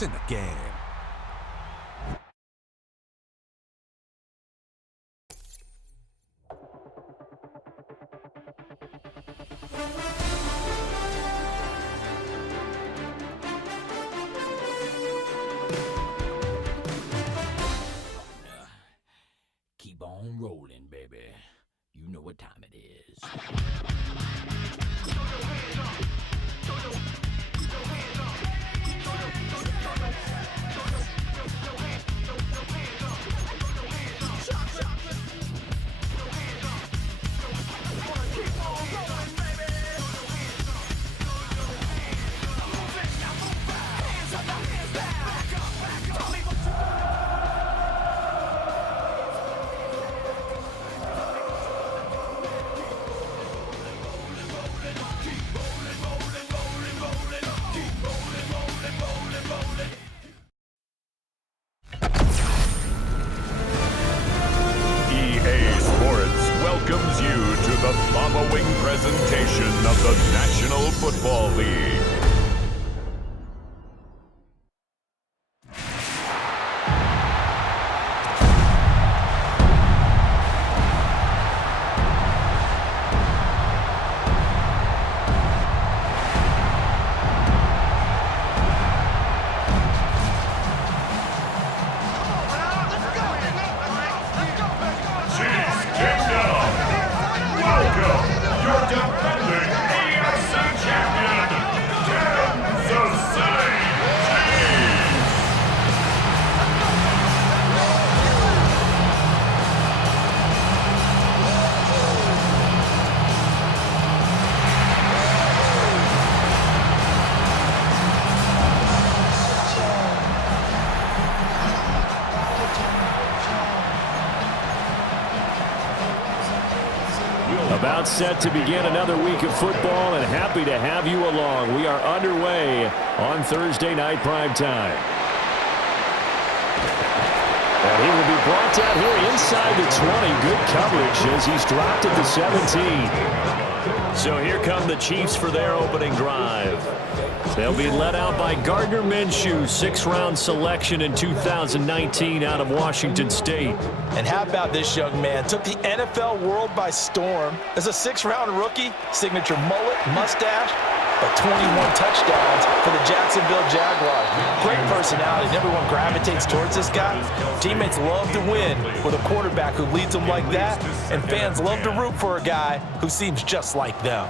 It's in the game. Keep on rolling, baby. You know what time it is. Welcomes you to the following presentation of the National Football League. About set to begin another week of football, and happy to have you along. We are underway on Thursday night prime time. And he will be brought down here inside the 20. Good coverage as he's dropped at the 17. So here come the Chiefs for their opening drive. They'll be led out by Gardner Minshew, 6th-round selection in 2019 out of Washington State. And how about this young man? Took the NFL world by storm. As a 6th-round rookie, signature mullet, mustache, but 21 touchdowns for the Jacksonville Jaguars. Great personality, and everyone gravitates towards this guy. Teammates love to win with a quarterback who leads them like that, and fans love to root for a guy who seems just like them.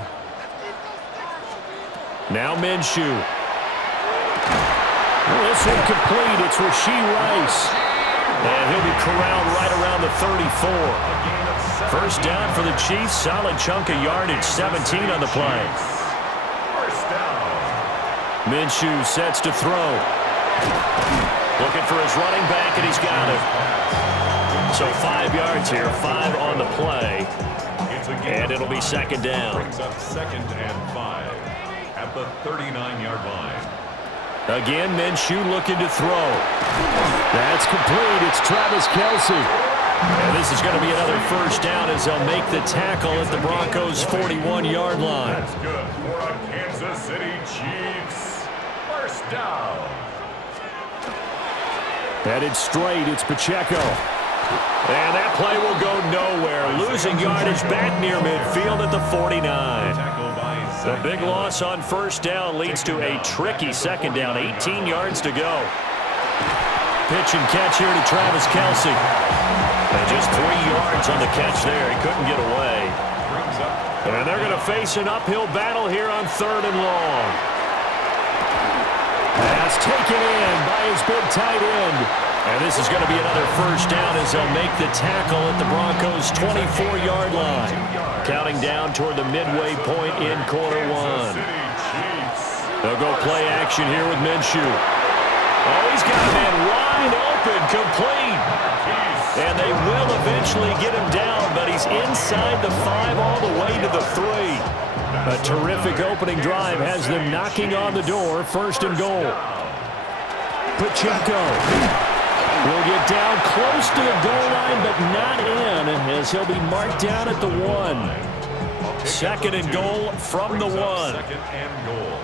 Now Minshew. This one complete. It's Rashee Rice. And he'll be corralled right around the 34. First down for the Chiefs. Solid chunk of yardage. 17 on the play. Minshew sets to throw. Looking for his running back, and he's got it. So 5 yards here. 5 on the play. And it'll be second down. Brings up 2nd and 5. At the 39-yard line. Again, Minshew looking to throw. That's complete. It's Travis Kelce. And this is going to be another first down as they'll make the tackle at the Broncos' 41-yard line. That's good for a Kansas City Chiefs. First down. Headed straight, it's Pacheco. And that play will go nowhere. Losing yardage back near midfield at the 49. The big loss on first down leads to a tricky second down. 18 yards to go. Pitch and catch here to Travis Kelce. And just 3 yards on the catch there. He couldn't get away. And they're going to face an uphill battle here on 3rd and long. Pass taken in by his big tight end. And this is going to be another first down as they'll make the tackle at the Broncos' 24-yard line. Counting down toward the midway point in quarter one. They'll go play action here with Minshew. Oh, he's got a man wide open, complete. And they will eventually get him down, but he's inside the 5 all the way to the 3. A terrific opening drive has them knocking on the door, 1st and goal. Pacheco will get down close to the goal line, but not in, as he'll be marked down at the 1. 2nd and goal from the 1. 2nd and goal.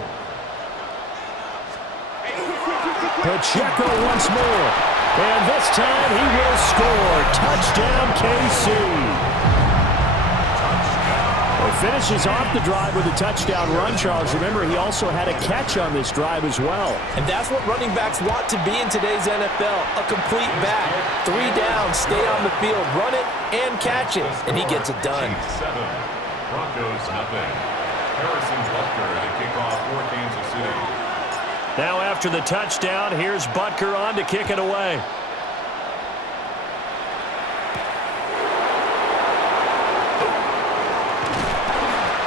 Pacheco once more. And this time he will score. Touchdown, KC. Finishes off the drive with a touchdown run, Charles. Remember, he also had a catch on this drive as well. And that's what running backs want to be in today's NFL, a complete back. 3 down, stay on the field, run it, and catch it. And he gets it done. 7, Broncos nothing. Harrison Butker to kick off for Kansas City. Now after the touchdown, here's Butker on to kick it away.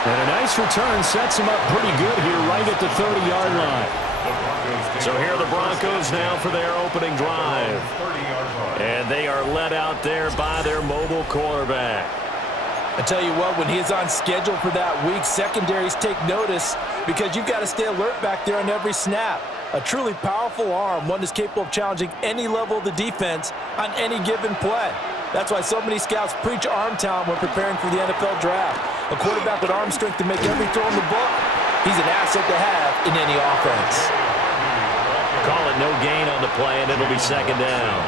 And a nice return sets him up pretty good here right at the 30-yard line. So here are the Broncos now for their opening drive. And they are led out there by their mobile quarterback. I tell you what, when he is on schedule for that week, secondaries take notice because you've got to stay alert back there on every snap. A truly powerful arm, one that's capable of challenging any level of the defense on any given play. That's why so many scouts preach arm talent when preparing for the NFL draft. A quarterback with arm strength to make every throw in the book, he's an asset to have in any offense. Call it no gain on the play, and it'll be second down.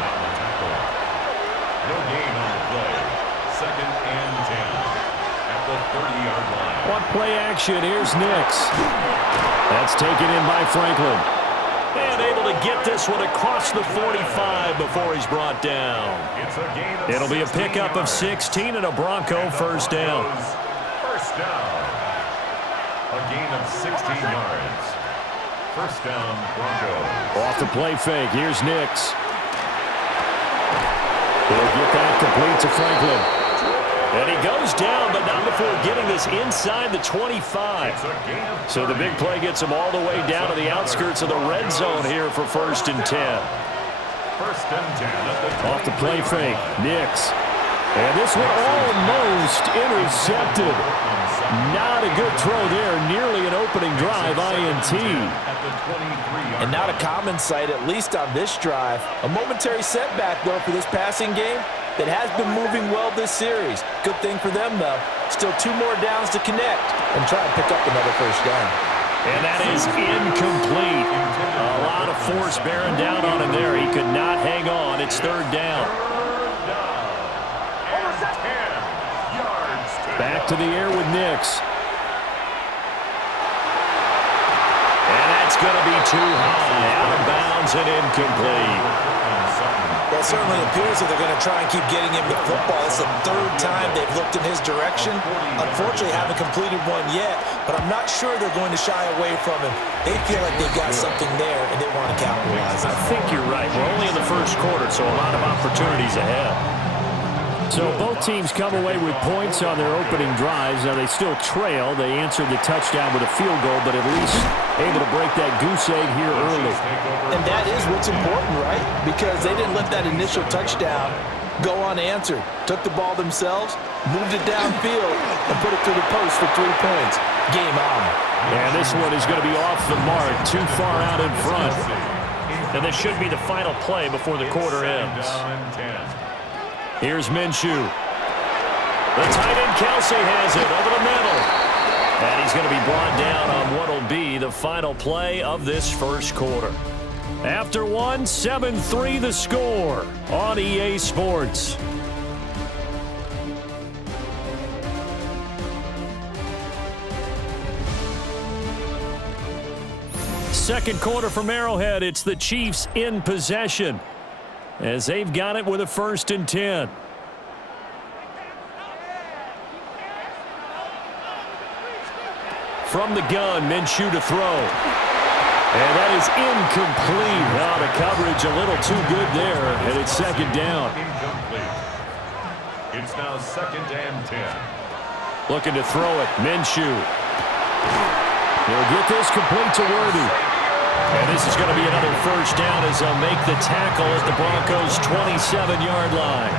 No gain on the play. 2nd and 10 at the 30-yard line. One play action. Here's Nix. That's taken in by Franklin. And able to get this one across the 45 before he's brought down. It'll be a pickup of 16 and a Bronco first down. First down. A gain of 16 yards. First down, Broncos. Off the play fake. Here's Nix. He'll get that complete to Franklin. And he goes down, but not before getting this inside the 25. So the big play gets him all the way down to the outskirts of the red zone here for 1st and 10. First and 10. Off the play fake, Nix. And this one almost intercepted. Not a good throw there. Nearly an opening drive, INT. And not a common sight, at least on this drive. A momentary setback, though, for this passing game that has been moving well this series. Good thing for them, though. Still 2 more downs to connect and try and pick up another first down. And that is incomplete. A lot of force bearing down on him there. He could not hang on. It's 3rd down. Back to the air with Nix. And that's going to be too high. Out of bounds and incomplete. Well, it certainly appears that they're going to try and keep getting him the football. It's the 3rd time they've looked in his direction. Unfortunately, haven't completed one yet, but I'm not sure they're going to shy away from him. They feel like they've got something there, and they want to capitalize on it. I think you're right. We're only in the first quarter, so a lot of opportunities ahead. So both teams come away with points on their opening drives. Now they still trail. They answered the touchdown with a field goal, but at least able to break that goose egg here early. And that is what's important, right? Because they didn't let that initial touchdown go unanswered. Took the ball themselves, moved it downfield, and put it through the post for 3 points. Game on. And this one is going to be off the mark, too far out in front. And this should be the final play before the quarter ends. Here's Minshew. The tight end Kelsey has it over the middle. And he's going to be brought down on what will be the final play of this first quarter. After one, 7-3 the score on EA Sports. Second quarter from Arrowhead. It's the Chiefs in possession, as they've got it with a 1st and 10. From the gun, Minshew to throw. And that is incomplete. Now the coverage a little too good there, and it's 2nd down. Incomplete. It's now 2nd and 10. Looking to throw it, Minshew. He'll get this complete to Worthy. And this is going to be another first down as they'll make the tackle at the Broncos' 27-yard line.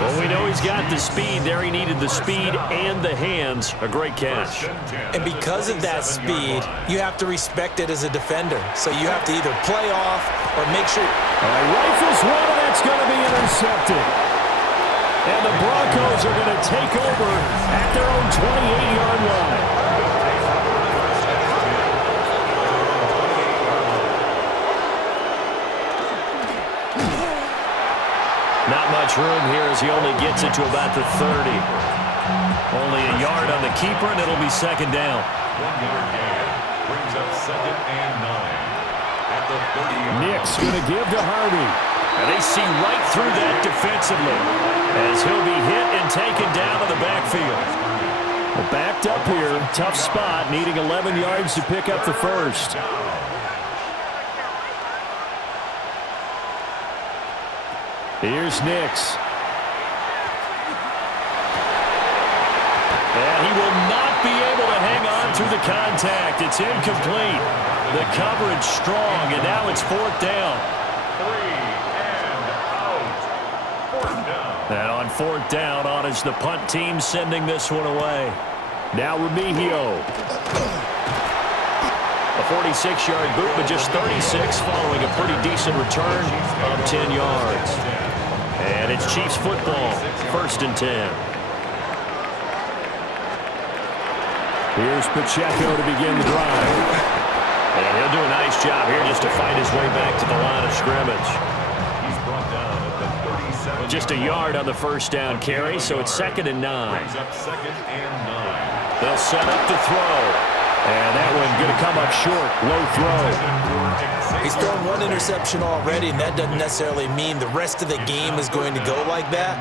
Well, we know he's got the speed there. He needed the speed and the hands. A great catch. And because of that speed, you have to respect it as a defender. So you have to either play off or make sure. Rifles one, and that's going to be intercepted. And the Broncos are going to take over at their own 28-yard line. room here as he only gets it to about the 30. Only a yard on the keeper, and it'll be second down. 1-yard gain. Brings up second and 9. At the 30-yard line. Nick's going to give to Harvey. And they see right through that defensively as he'll be hit and taken down in the backfield. Well, backed up here, tough spot, needing 11 yards to pick up the first. Here's Nix. And he will not be able to hang on through the contact. It's incomplete. The coverage strong, and now it's fourth down. 3 and out. Fourth down. And on fourth down, on is the punt team sending this one away. Now Remigio. A 46-yard boot, but just 36 following a pretty decent return of 10 yards. And it's Chiefs football, first and 10. Here's Pacheco to begin the drive. And he'll do a nice job here just to fight his way back to the line of scrimmage. He's brought down at the 37. Just a yard on the first down carry, so it's second and 9. Brings up second and 9. They'll set up to throw. And that one going to come up short. Low throw. He's thrown one interception already, and that doesn't necessarily mean the rest of the game is going to go like that.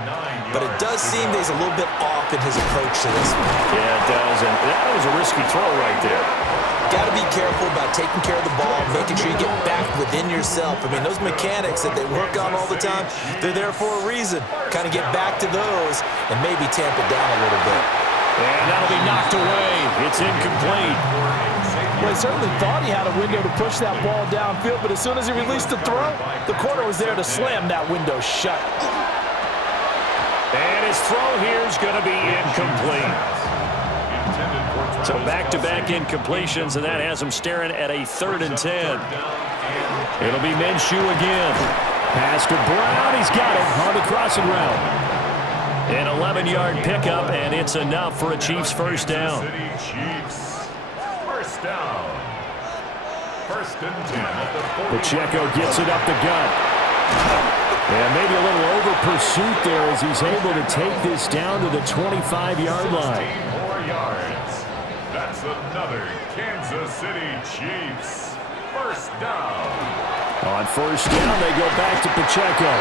But it does seem that he's a little bit off in his approach to this one. Yeah, it does. And that was a risky throw right there. Got to be careful about taking care of the ball, making sure you get back within yourself. I mean, those mechanics that they work on all the time, they're there for a reason. Kind of get back to those and maybe tamp it down a little bit. And that'll be knocked away. It's incomplete. Well, he certainly thought he had a window to push that ball downfield, but as soon as he released the throw, the corner was there to slam that window shut. And his throw here is going to be incomplete. So back-to-back incompletions, and that has him staring at a 3rd and 10. It'll be Minshew again. Pass to Brown. He's got it on the crossing route. An 11-yard pickup, and it's enough for a Chiefs first down. Chiefs. First down. First and 10 at the 40. Pacheco gets it up the gut. And maybe a little over-pursuit there as he's able to take this down to the 25-yard line. 4 yards. That's another Kansas City Chiefs. First down. On first down, they go back to Pacheco.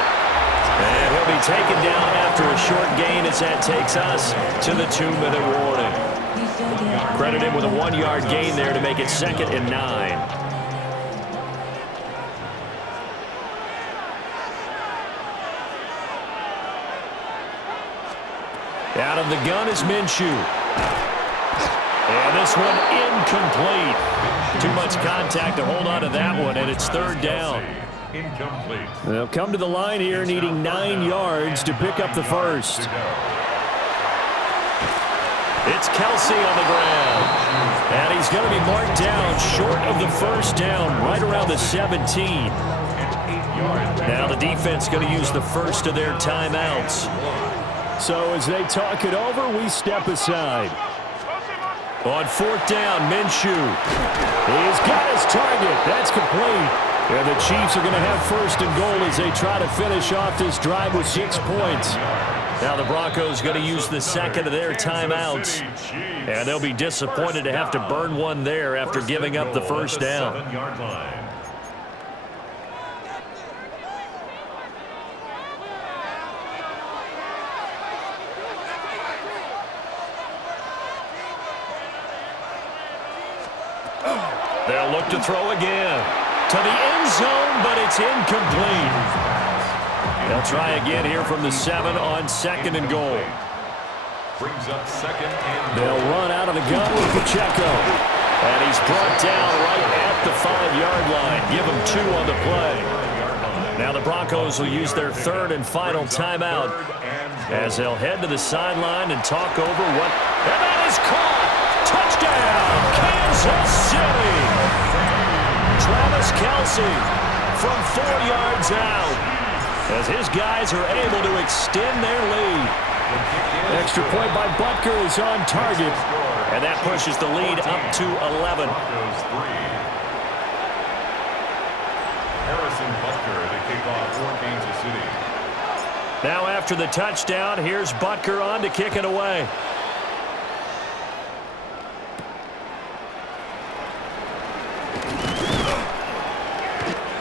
And he'll be taken down after a short gain as that takes us to the 2-minute warning. Credit him with a 1-yard gain there to make it second and 9. Out of the gun is Minshew. And this one incomplete. Too much contact to hold on to that one, and it's 3rd down. Incomplete. They'll come to the line here needing 9 yards to pick up the first. It's Kelsey on the ground. And he's going to be marked down short of the first down, right around the 17. Now the defense going to use the first of their timeouts. So as they talk it over, we step aside. On fourth down, Minshew. He's got his target. That's complete. And the Chiefs are going to have first and goal as they try to finish off this drive with 6 points. Now the Broncos going to use the second of their timeouts. And they'll be disappointed to have to burn one there after giving up the first down. They'll look to throw again. To the end zone, but it's incomplete. They'll try again here from the 7 on second and goal. Brings up second and They'll run out of the gun with Pacheco. And he's brought down right at the 5-yard line. Give him 2 on the play. Now the Broncos will use their 3rd and final timeout as they'll head to the sideline and talk over what... And that is caught! Touchdown, Kansas City! Travis Kelce from 4 yards out as his guys are able to extend their lead. Extra point by Butker is on target, and that pushes the lead up to 11. Harrison Butker to kick off for Kansas City. Now after the touchdown, here's Butker on to kick it away.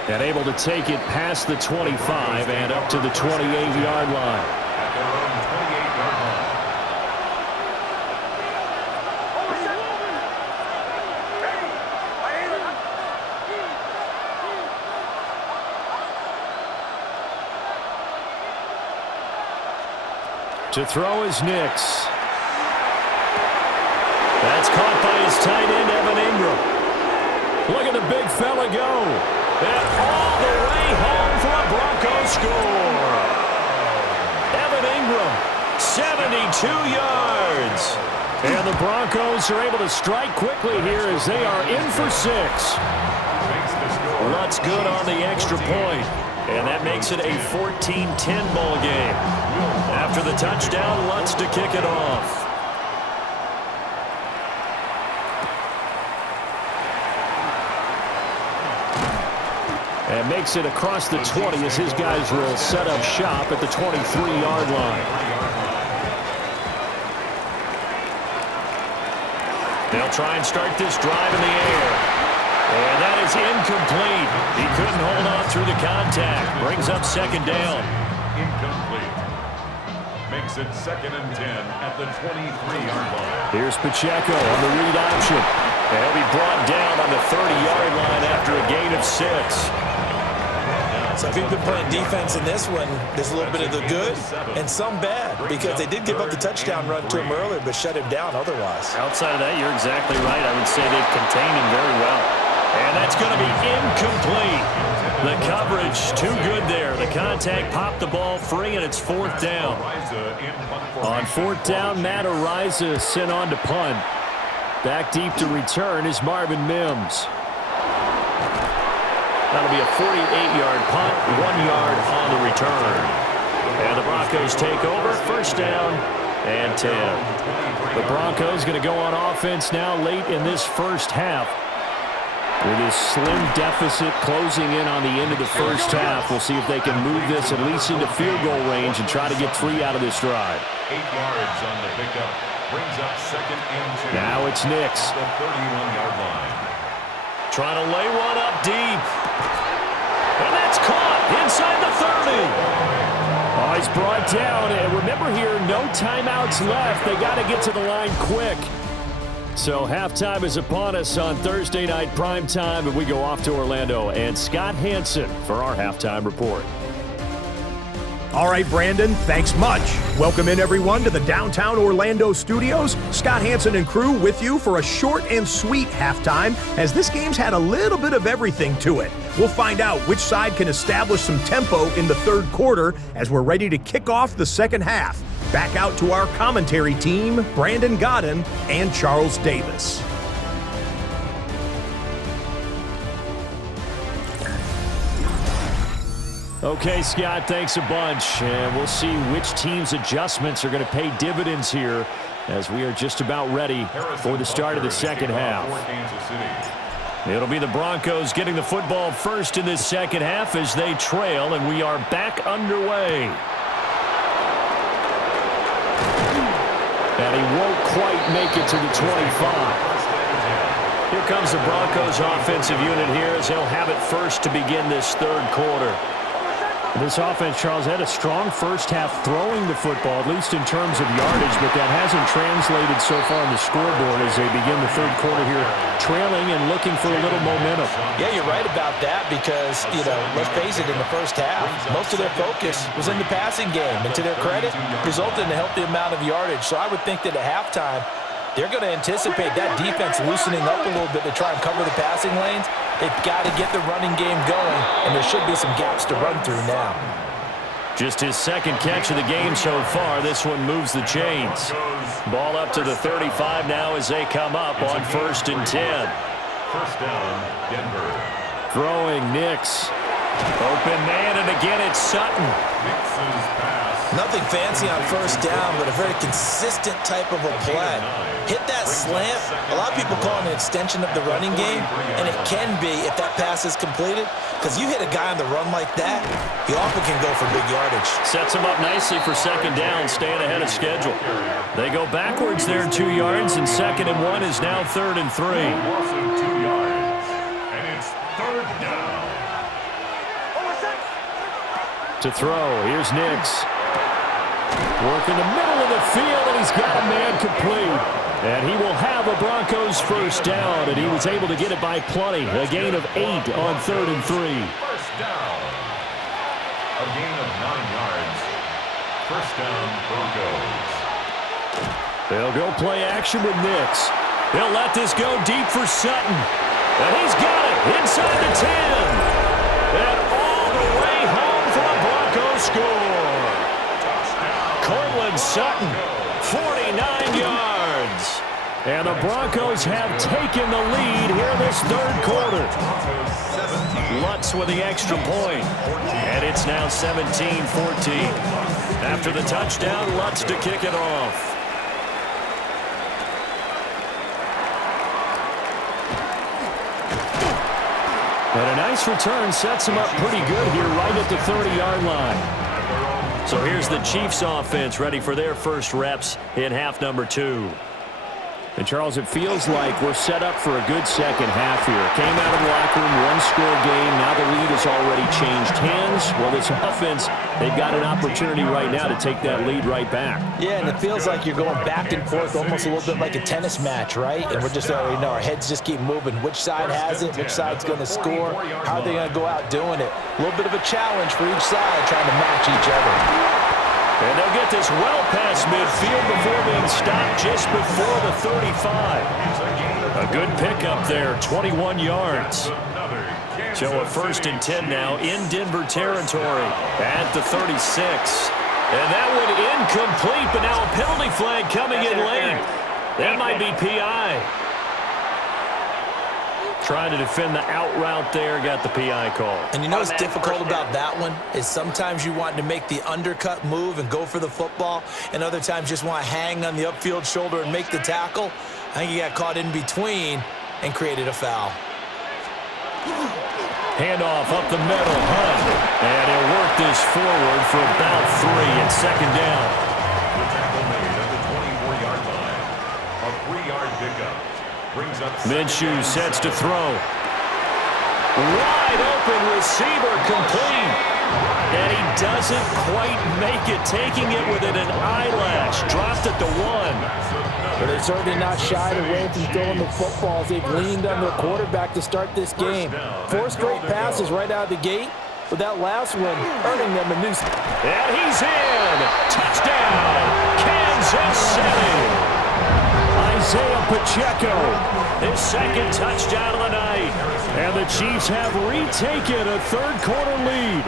And able to take it past the 25 and up to the 28-yard line. To throw is Nix. That's caught by his tight end, Evan Ingram. Look at the big fella go. And all the way home for a Broncos score. Evan Ingram, 72 yards. And the Broncos are able to strike quickly here as they are in for 6. Lutz good on the extra point. And that makes it a 14-10 ball game. After the touchdown, Lutz to kick it off. And makes it across the 20 as his guys will set up shop at the 23-yard line. They'll try and start this drive in the air. And that is incomplete. He couldn't hold on through the contact. Brings up second down. Incomplete. Makes it 2nd and 10 at the 23-yard line. Here's Pacheco on the read option. And he'll be brought down on the 30-yard line after a gain of 6. So if you've been playing defense in this one, there's a little bit of the good and some bad because they did give up the touchdown run to him earlier but shut him down otherwise. Outside of that, you're exactly right. I would say they've contained him very well. And that's going to be incomplete. The coverage too good there. The contact popped the ball free, and it's 4th down. On 4th down, Matt Ariza sent on to punt. Back deep to return is Marvin Mims. That'll be a 48-yard punt, 1 yard on the return. And the Broncos take over, 1st down and 10. The Broncos going to go on offense now late in this first half. With his slim deficit closing in on the end of the first half, we'll see if they can move this at least into field goal range and try to get 3 out of this drive. 8 yards on the pickup. Brings up 2nd and 2. Now it's Nix. The 31-yard line. Trying to lay one up deep. And that's caught inside the 30. Oh, he's brought down. And remember here, no timeouts left. They got to get to the line quick. So halftime is upon us on Thursday night primetime, and we go off to Orlando. And Scott Hansen for our halftime report. All right, Brandon, thanks much. Welcome in, everyone, to the downtown Orlando studios. Scott Hansen and crew with you for a short and sweet halftime, as this game's had a little bit of everything to it. We'll find out which side can establish some tempo in the 3rd quarter as we're ready to kick off the 2nd half. Back out to our commentary team, Brandon Godden and Charles Davis. Okay, Scott, thanks a bunch. And we'll see which team's adjustments are going to pay dividends here as we are just about ready for the start of the 2nd half. It'll be the Broncos getting the football first in this 2nd half as they trail, and we are back underway. And he won't quite make it to the 25. Here comes the Broncos offensive unit here as they'll have it first to begin this 3rd quarter. This offense, Charles, had a strong first half throwing the football, at least in terms of yardage, but that hasn't translated so far on the scoreboard as they begin the 3rd quarter here, trailing and looking for a little momentum. Yeah, you're right about that because, let's face it, in the first half, most of their focus was in the passing game. And to their credit, resulted in a healthy amount of yardage. So I would think that at halftime, they're going to anticipate that defense loosening up a little bit to try and cover the passing lanes. They've got to get the running game going, and there should be some gaps to run through now. Just his 2nd catch of the game so far. This one moves the chains. Ball up to the 35 now as they come up on 1st and 10. 1st down, Denver. Throwing Nix. Open man, and again it's Sutton. Nix's pass Nothing fancy on first down, but a very consistent type of a play. Hit that slant. A lot of people call it an extension of the running game, and it can be if that pass is completed, because you hit a guy on the run like that, he often can go for big yardage. Sets him up nicely for second down, staying ahead of schedule. They go backwards there 2 yards, and 2nd and 1 is now 3rd and 3. Also 2 yards, and it's 3rd down. To throw, here's Nix. Working the middle of the field, and he's got a man complete. And he will have a Broncos first down, and he was able to get it by plenty. A gain of 8 on 3rd and 3. First down. A gain of 9 yards. First down, Broncos. They'll go play action with Nix. He'll let this go deep for Sutton. And he's got it inside the 10. And all the way home for a Broncos score. Cortland Sutton, 49 yards. And the Broncos have taken the lead here this 3rd quarter. Lutz with the extra point. And it's now 17-14. After the touchdown, Lutz to kick it off. And a nice return sets him up pretty good here right at the 30-yard line. So here's the Chiefs offense ready for their first reps in half number 2. And, Charles, it feels like we're set up for a good second half here. Came out of the locker room, one-score game. Now the lead has already changed hands. Well, this offense, they've got an opportunity right now to take that lead right back. Yeah, and it feels like you're going back and forth almost a little bit like a tennis match, right? And we're just already know our heads just keep moving. Which side has it? Which side's going to score? How are they going to go out doing it? A little bit of a challenge for each side trying to match each other. And they'll get this well past midfield before being stopped just before the 35. A good pickup there, 21 yards. So a 1st and 10 now in Denver territory at the 36. And that one incomplete, but now a penalty flag coming in late. That might be PI. Trying to defend the out route there, got the PI call. And you know what's difficult about that one is sometimes you want to make the undercut move and go for the football, and other times just want to hang on the upfield shoulder and make the tackle. I think he got caught in between and created a foul. Handoff up the middle, Hunt. And he'll work this forward for about 3 and 2nd down. The tackle made at the 24-yard line. A 3-yard pickup. Minshew sets to throw. Wide open receiver complete. And he doesn't quite make it, taking it within an eyelash. Dropped at the 1. But they're certainly not shied away from throwing the footballs. They've leaned on their quarterback to start this game. 4 straight passes right out of the gate, with that last one earning them a new... And he's in. Touchdown, Kansas City. Isaiah Pacheco, his 2nd touchdown of the night. And the Chiefs have retaken a 3rd quarter lead.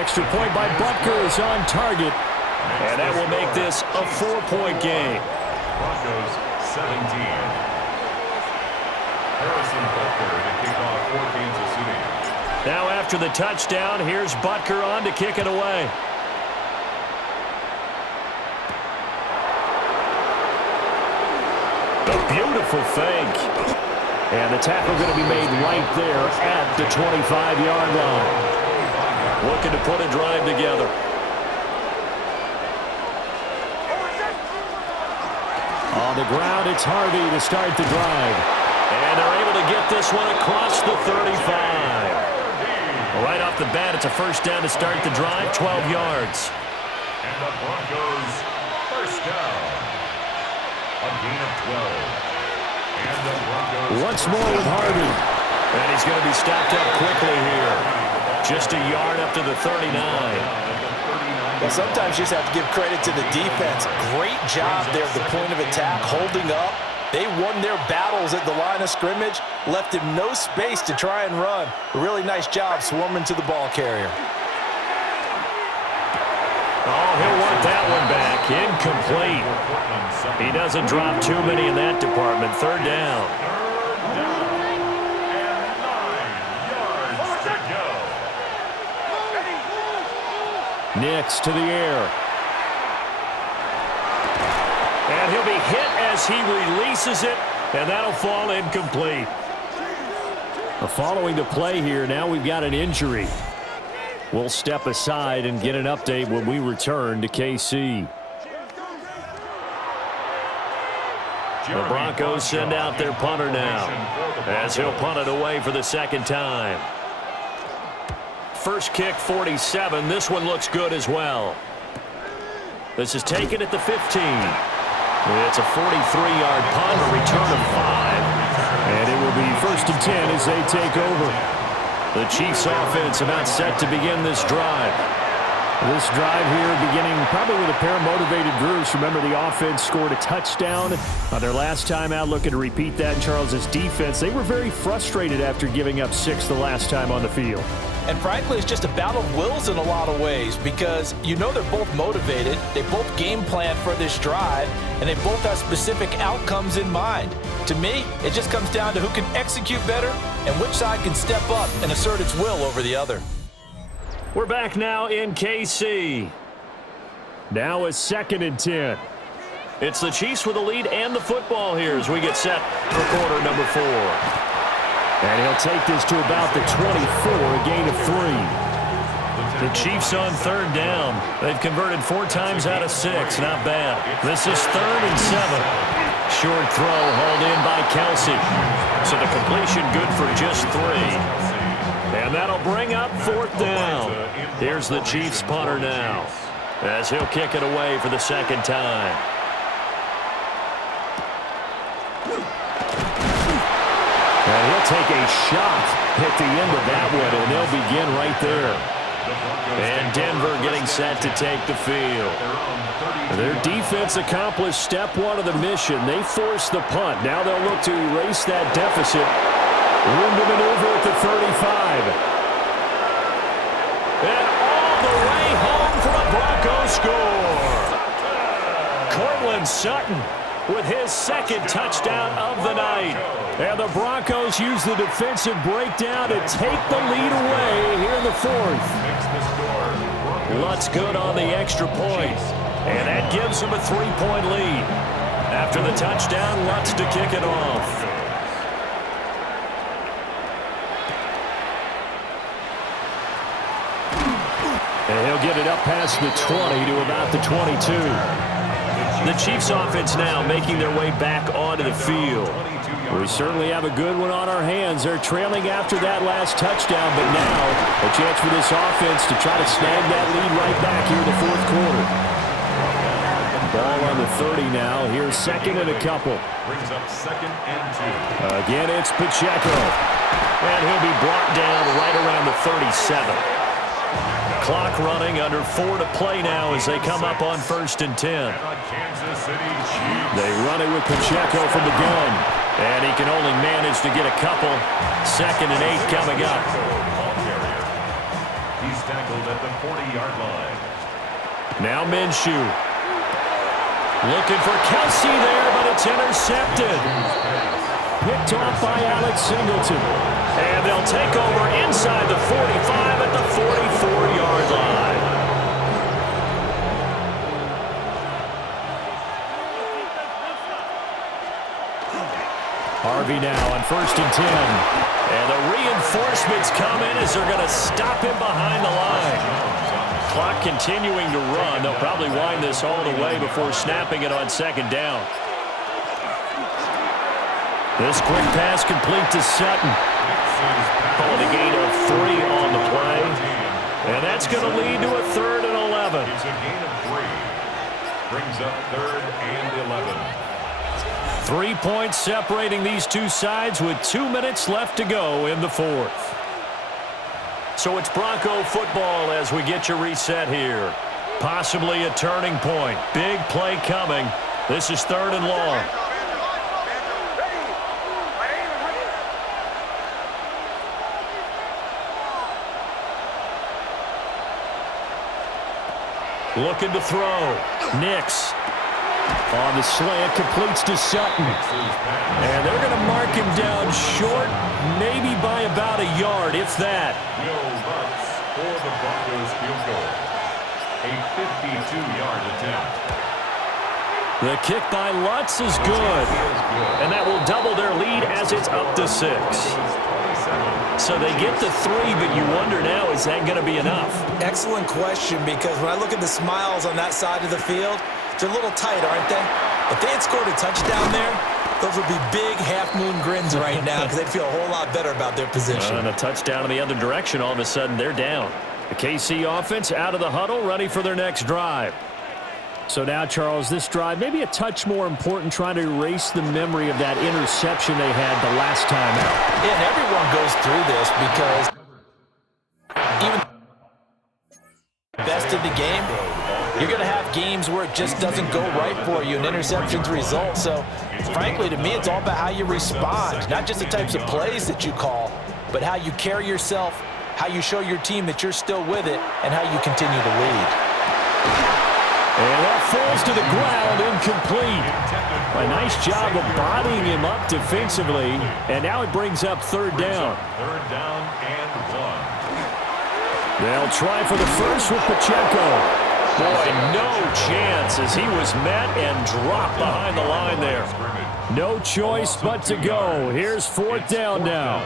Extra point by Butker is on target. And that will make this a 4-point game. Broncos 17. Harrison Butker to kick off for Kansas City. Now after the touchdown, here's Butker on to kick it away. A beautiful fake. And the tackle going to be made right there at the 25-yard line. Looking to put a drive together. On the ground, it's Harvey to start the drive. And they're able to get this one across the 35. Right off the bat, it's a first down to start the drive, 12 yards. And the Broncos first down. A gain of 12. And the Broncos... Once more with Harvey. And he's going to be stopped up quickly here. Just a yard up to the 39. Well, sometimes you just have to give credit to the defense. Great job there at the point of attack, holding up. They won their battles at the line of scrimmage, left him no space to try and run. A really nice job swarming to the ball carrier. Oh, he'll want that one back. Incomplete. He doesn't drop too many in that department. 3rd down. Nix to the air. And he'll be hit as he releases it, and that'll fall incomplete. Following the play here, now we've got an injury. We'll step aside and get an update when we return to KC. The Broncos send out their punter now, as he'll punt it away for the second time. First kick, 47. This one looks good as well. This is taken at the 15. It's a 43-yard punt, a return of 5. And it will be 1st and 10 as they take over. The Chiefs offense about set to begin this drive. This drive here beginning probably with a pair of motivated groups. Remember, the offense scored a touchdown on their last time out. Looking to repeat that in Charles's defense. They were very frustrated after giving up 6 the last time on the field. And frankly, it's just a battle of wills in a lot of ways because you know they're both motivated, they both game plan for this drive, and they both have specific outcomes in mind. To me, it just comes down to who can execute better and which side can step up and assert its will over the other. We're back now in KC. Now it's 2nd and 10. It's the Chiefs with the lead and the football here as we get set for quarter number 4. And he'll take this to about the 24, a gain of 3. The Chiefs on 3rd down. They've converted 4 times out of 6. Not bad. This is 3rd and 7. Short throw hauled in by Kelsey. So the completion good for just 3. And that'll bring up 4th down. Here's the Chiefs punter now, as he'll kick it away for the second time. And he'll take a shot at the end of that one, and they'll begin right there. And Denver getting set to take the field. Their defense accomplished step 1 of the mission. They forced the punt. Now they'll look to erase that deficit. Room to maneuver at the 35. And all the way home for a Broncos score. Cortland Sutton with his 2nd touchdown of the night. And the Broncos use the defensive breakdown to take the lead away here in the 4th. Lutz good on the extra point. And that gives him a 3-point lead. After the touchdown, Lutz to kick it off. And he'll get it up past the 20 to about the 22. The Chiefs offense now making their way back onto the field. We certainly have a good one on our hands. They're trailing after that last touchdown, but now a chance for this offense to try to snag that lead right back here in the 4th quarter. Ball on the 30 now. Here's 2nd and a couple. Brings up 2nd and 2. Again, it's Pacheco. And he'll be brought down right around the 37. Clock running, under 4 to play now as they come up on 1st and 10. They run it with Pacheco from the gun. And he can only manage to get a couple. 2nd and 8 coming up. He's tackled at the 40-yard line. Now Minshew. Looking for Kelsey there, but it's intercepted. Picked off by Alex Singleton. And they'll take over inside the 45 at the 44-yard line. Harvey now on 1st and 10. And the reinforcements come in as they're going to stop him behind the line. Clock continuing to run. They'll probably wind this all the way before snapping it on 2nd down. This quick pass complete to Sutton. Calling a gain of 3 on the play. And that's going to lead to a 3rd and 11. It's a gain of 3. Brings up 3rd and 11. 3 points separating these two sides with 2 minutes left to go in the 4th. So it's Bronco football as we get you reset here. Possibly a turning point. Big play coming. This is 3rd and long. Looking to throw. Nix. On the slant, completes to Sutton. And they're going to mark him down short, maybe by about a yard, if that. Will Lutz for the Broncos field goal. A 52-yard attempt. The kick by Lutz is good. And that will double their lead as it's up to 6. So they get the 3, but you wonder now, is that going to be enough? Excellent question, because when I look at the smiles on that side of the field, they're a little tight, aren't they? If they had scored a touchdown there, those would be big half-moon grins right now because they'd feel a whole lot better about their position. And a touchdown in the other direction, all of a sudden they're down. The KC offense out of the huddle, ready for their next drive. So now, Charles, this drive may be a touch more important, trying to erase the memory of that interception they had the last time out. Yeah, and everyone goes through this because even the best of the game, you're going to have games where it just doesn't go right for you and interceptions result. So, frankly, to me, it's all about how you respond, not just the types of plays that you call, but how you carry yourself, how you show your team that you're still with it, and how you continue to lead. And that falls to the ground, incomplete. A nice job of bodying him up defensively, and now it brings up 3rd down. 3rd down and 1. They'll try for the first with Pacheco. Boy, no chance as he was met and dropped behind the line there. No choice but to go. Here's 4th down now.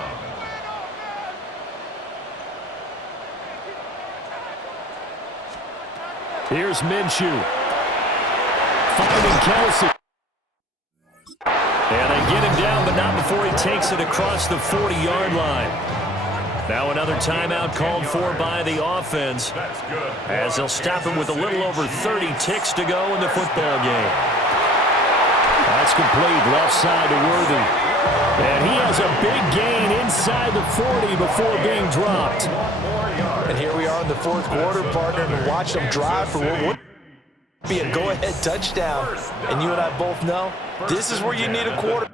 Here's Minshew. Finding Kelsey. And they get him down, but not before he takes it across the 40-yard line. Now another timeout called for by the offense, as they'll stop him with a little over 30 ticks to go in the football game. That's complete, left side to Worthy. And he has a big gain inside the 40 before being dropped. And here we are in the 4th quarter, partner, and watch them drive for what would be a go-ahead touchdown. And you and I both know this is where you need a quarterback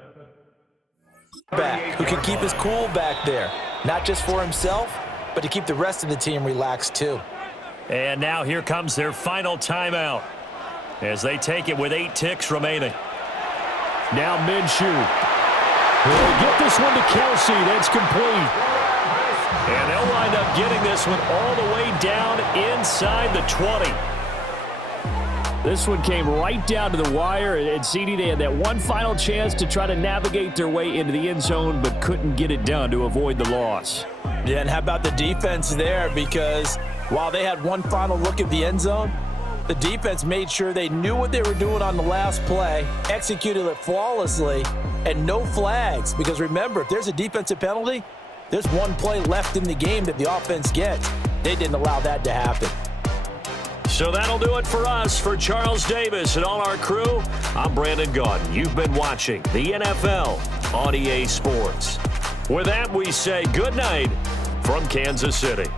who can keep his cool back there, not just for himself, but to keep the rest of the team relaxed too. And now here comes their final timeout as they take it with 8 ticks remaining. Now Minshew. They'll get this one to Kelsey. That's complete. And they'll wind up getting this one all the way down inside the 20. This one came right down to the wire, and CD, they had that one final chance to try to navigate their way into the end zone, but couldn't get it done to avoid the loss. Yeah, and how about the defense there? Because while they had one final look at the end zone, the defense made sure they knew what they were doing on the last play, executed it flawlessly, and no flags. Because remember, if there's a defensive penalty, there's one play left in the game that the offense gets. They didn't allow that to happen. So that'll do it for us. For Charles Davis and all our crew, I'm Brandon Gaudin. You've been watching the NFL on EA Sports. With that, we say good night from Kansas City.